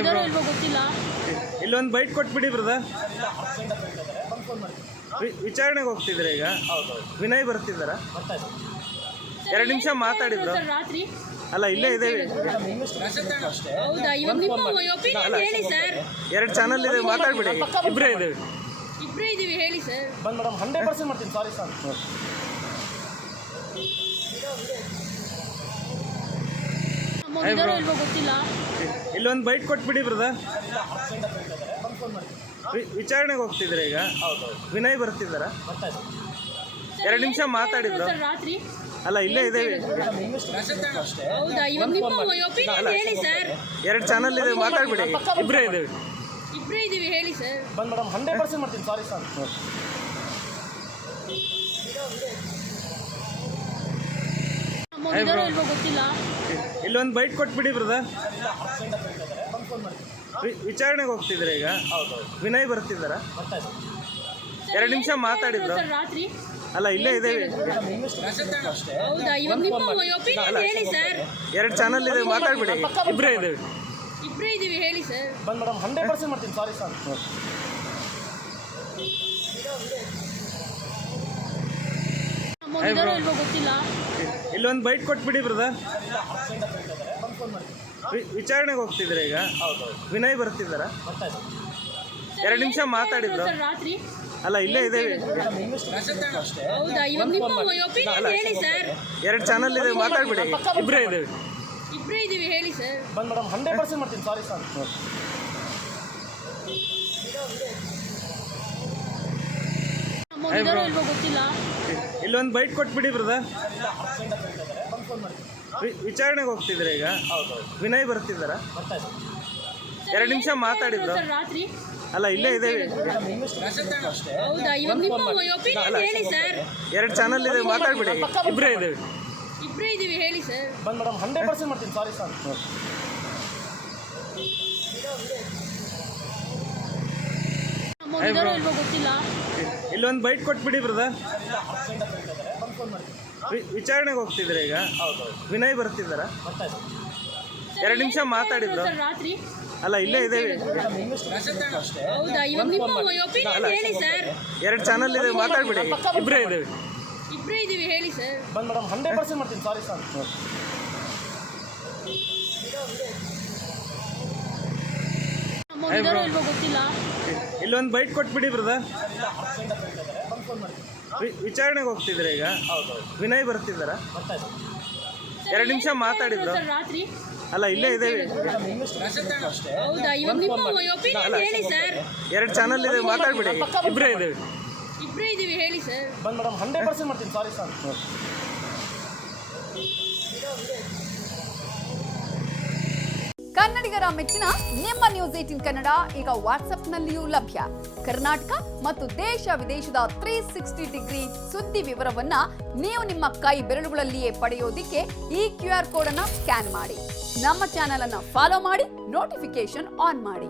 ಇದಾರೋ ಇಲ್ವೋ ಗೊತ್ತಿಲ್ಲ. ಇಲ್ಲೊಂದು ಬೈಟ್ ಕೊಟ್ಬಿಡಿ ಬ್ರದರ್. ವಿಚಾರಣೆಗೆ ಹೋಗ್ತಿದ್ರೆ ಈಗ ವಿನಯ್ ಬರ್ತಿದ್ದಾರ? 2 ನಿಮಿಷ ಮಾತಾಡಿ ಬ್ರೋ. ರಾತ್ರಿ ಅಲ್ಲ ಇಲ್ಲೇ ಇದ್ದೇವೆ. ಹೌದಾ, ಇವಾಗ ನಿಮ್ಮ ಒಪಿನಿಯನ್ ಹೇಳಿ ಸರ್. 2 ಚಾನಲ್ ಇದೆ, ಮಾತಾಡ್ಬಿಡಿ. ಇಬ್ಬರೇ ಇದ್ದೇವೆ. ಇಬ್ಬರೇ ಇದೀವಿ, ಹೇಳಿ ಸರ್. ಬಂದ್ ಮೇಡಮ್ 100% ಮಾಡ್ತೀನಿ. Sorry sir. ಇದಾರೋ ಇಲ್ವೋ ಗೊತ್ತಿಲ್ಲ. ಇಲ್ಲೊಂದು ಬೈಟ್ ಕೊಟ್ಬಿಡಿ ಬ್ರದರ್. ವಿಚಾರಣೆಗೆ ಹೋಗ್ತಿದ್ರೆ ಈಗ ವಿನಯ್ ಬರ್ತಿದ್ದಾರ? 2 ನಿಮಿಷ ಮಾತಾಡಿ ಬ್ರೋ. ರಾತ್ರಿ ಅಲ್ಲ ಇಲ್ಲೇ ಇದ್ದೇವೆ. ಹೌದಾ, ಇವಾಗ ನಿಮ್ಮ ಒಪಿನಿಯನ್ ಹೇಳಿ ಸರ್. 2 ಚಾನಲ್ ಇದೆ, ಮಾತಾಡ್ಬಿಡಿ. ಇಬ್ಬರೇ ಇದ್ದೇವೆ. ಇಬ್ಬರೇ ಇದೀವಿ, ಹೇಳಿ ಸರ್. ಬಂದ್ ಮೇಡಮ್ 100% ಮಾಡ್ತೀನಿ. Sorry sir. ಇದಾರೋ ಇಲ್ವೋ ಗೊತ್ತಿಲ್ಲ. ಇಲ್ಲೊಂದು ಬೈಟ್ ಕೊಟ್ಬಿಡಿ ಬ್ರದರ್. ವಿಚಾರಣೆಗೆ ಹೋಗ್ತಿದ್ರೆ ಈಗ ವಿನಯ್ ಬರ್ತಿದ್ದಾರ? 2 ನಿಮಿಷ ಮಾತಾಡಿ ಬ್ರೋ. ರಾತ್ರಿ ಅಲ್ಲ ಇಲ್ಲೇ ಇದ್ದೇವೆ. ಹೌದಾ, ಇವಾಗ ನಿಮ್ಮ ಒಪಿನಿಯನ್ ಹೇಳಿ ಸರ್. 2 ಚಾನಲ್ ಇದೆ, ಮಾತಾಡ್ಬಿಡಿ. ಇಬ್ಬರೇ ಇದ್ದೇವೆ. ಇಬ್ಬರೇ ಇದೀವಿ, ಹೇಳಿ ಸರ್. ಬಂದ್ ಮೇಡಮ್ 100% ಮಾಡ್ತೀನಿ. Sorry sir. ಇದಾರೋ ಇಲ್ವೋ ಗೊತ್ತಿಲ್ಲ. ಇಲ್ಲೊಂದು ಬೈಟ್ ಕೊಟ್ಬಿಡಿ ಬ್ರದರ್. ವಿಚಾರಣೆಗೆ ಹೋಗ್ತಿದ್ರೆ ಈಗ ವಿನಯ್ ಬರ್ತಿದ್ದಾರ? 2 ನಿಮಿಷ ಮಾತಾಡಿ ಬ್ರೋ. ರಾತ್ರಿ ಅಲ್ಲ ಇಲ್ಲೇ ಇದ್ದೇವೆ. ಹೌದಾ, ಇವಾಗ ನಿಮ್ಮ ಒಪಿನಿಯನ್ ಹೇಳಿ ಸರ್. 2 ಚಾನಲ್ ಇದೆ, ಮಾತಾಡ್ಬಿಡಿ. ಇಬ್ಬರೇ ಇದ್ದೇವೆ. ಇಬ್ಬರೇ ಇದೀವಿ, ಹೇಳಿ ಸರ್. ಬಂದ್ ಮೇಡಮ್ 100% ಮಾಡ್ತೀನಿ. Sorry sir. ಇದಾರೋ ಇಲ್ವೋ ಗೊತ್ತಿಲ್ಲ. ಇಲ್ಲೊಂದು ಬೈಟ್ ಕೊಟ್ಬಿಡಿ ಬ್ರದರ್. ವಿಚಾರಣೆಗೆ ಹೋಗ್ತಿದ್ರೆ ಈಗ ವಿನಯ್ ಬರ್ತಿದ್ದಾರ? 2 ನಿಮಿಷ ಮಾತಾಡಿ ಬ್ರೋ. ರಾತ್ರಿ ಅಲ್ಲ ಇಲ್ಲೇ ಇದ್ದೇವೆ. ಹೌದಾ, ಇವಾಗ ನಿಮ್ಮ ಒಪಿನಿಯನ್ ಹೇಳಿ ಸರ್. 2 ಚಾನಲ್ ಇದೆ, ಮಾತಾಡ್ಬಿಡಿ. ಇಬ್ಬರೇ ಇದ್ದೇವೆ. ಇಬ್ಬರೇ ಇದೀವಿ, ಹೇಳಿ ಸರ್. ಬಂದ್ ಮೇಡಮ್ 100% ಮಾಡ್ತೀನಿ. Sorry sir. ಇದಾರೋ ಇಲ್ವೋ ಗೊತ್ತಿಲ್ಲ. ಇಲ್ಲೊಂದು ಬೈಟ್ ಕೊಟ್ಬಿಡಿ ಬ್ರದರ್. ವಿಚಾರಣೆಗೆ ಹೋಗ್ತಿದ್ರೆ ಈಗ ವಿನಯ್ ಬರ್ತಿದ್ದಾರ? 2 ನಿಮಿಷ ಮಾತಾಡಿ ಬ್ರೋ. ರಾತ್ರಿ ಅಲ್ಲ ಇಲ್ಲೇ ಇದ್ದೇವೆ. ಹೌದಾ, ಇವಾಗ ನಿಮ್ಮ ಒಪಿನಿಯನ್ ಹೇಳಿ ಸರ್. 2 ಚಾನಲ್ ಇದೆ, ಮಾತಾಡ್ಬಿಡಿ. ಇಬ್ಬರೇ ಇದ್ದೇವೆ. ಇಬ್ಬರೇ ಇದೀವಿ, ಹೇಳಿ ಸರ್. ಬಂದ್ ಮೇಡಮ್ 100% ಮಾಡ್ತೀನಿ. Sorry sir. ಇದಾರೋ ಇಲ್ವೋ ಗೊತ್ತಿಲ್ಲ. ಇಲ್ಲೊಂದು ಬೈಟ್ ಕೊಟ್ಬಿಡಿ ಬ್ರದರ್. ವಿಚಾರಣೆಗೆ ಹೋಗ್ತಿದ್ರೆ ಈಗ ವಿನಯ್ ಬರ್ತಿದ್ದಾರ? 2 ನಿಮಿಷ ಮಾತಾಡಿ ಬ್ರೋ. ರಾತ್ರಿ ಅಲ್ಲ ಇಲ್ಲೇ ಇದ್ದೇವೆ. ಹೌದಾ, ಇವಾಗ ನಿಮ್ಮ ಒಪಿನಿಯನ್ ಹೇಳಿ ಸರ್. 2 ಚಾನಲ್ ಇದೆ, ಮಾತಾಡ್ಬಿಡಿ. ಇಬ್ಬರೇ ಇದ್ದೇವೆ. ಇಬ್ಬರೇ ಇದೀವಿ, ಹೇಳಿ ಸರ್. ಬಂದ್ ಮೇಡಮ್ 100% ಮಾಡ್ತೀನಿ. Sorry sir. ಕನ್ನಡಿಗರ ಮೆಚ್ಚಿನ ನಿಮ್ಮ ನ್ಯೂಸ್ 18 ಕನ್ನಡ ಈಗ ವಾಟ್ಸ್ಆಪ್ನಲ್ಲಿಯೂ ಲಭ್ಯ. ಕರ್ನಾಟಕ ಮತ್ತು ದೇಶ ವಿದೇಶದ 360 ಡಿಗ್ರಿ ಸುದ್ದಿ ವಿವರವನ್ನ ನೀವು ನಿಮ್ಮ ಕೈ ಬೆರಳುಗಳಲ್ಲಿಯೇ ಪಡೆಯೋದಿಕ್ಕೆ ಈ QR ಕೋಡ್ ಅನ್ನು ಸ್ಕ್ಯಾನ್ ಮಾಡಿ. ನಮ್ಮ ಚಾನೆಲ್ ಅನ್ನು ಫಾಲೋ ಮಾಡಿ, ನೋಟಿಫಿಕೇಶನ್ ಆನ್ ಮಾಡಿ.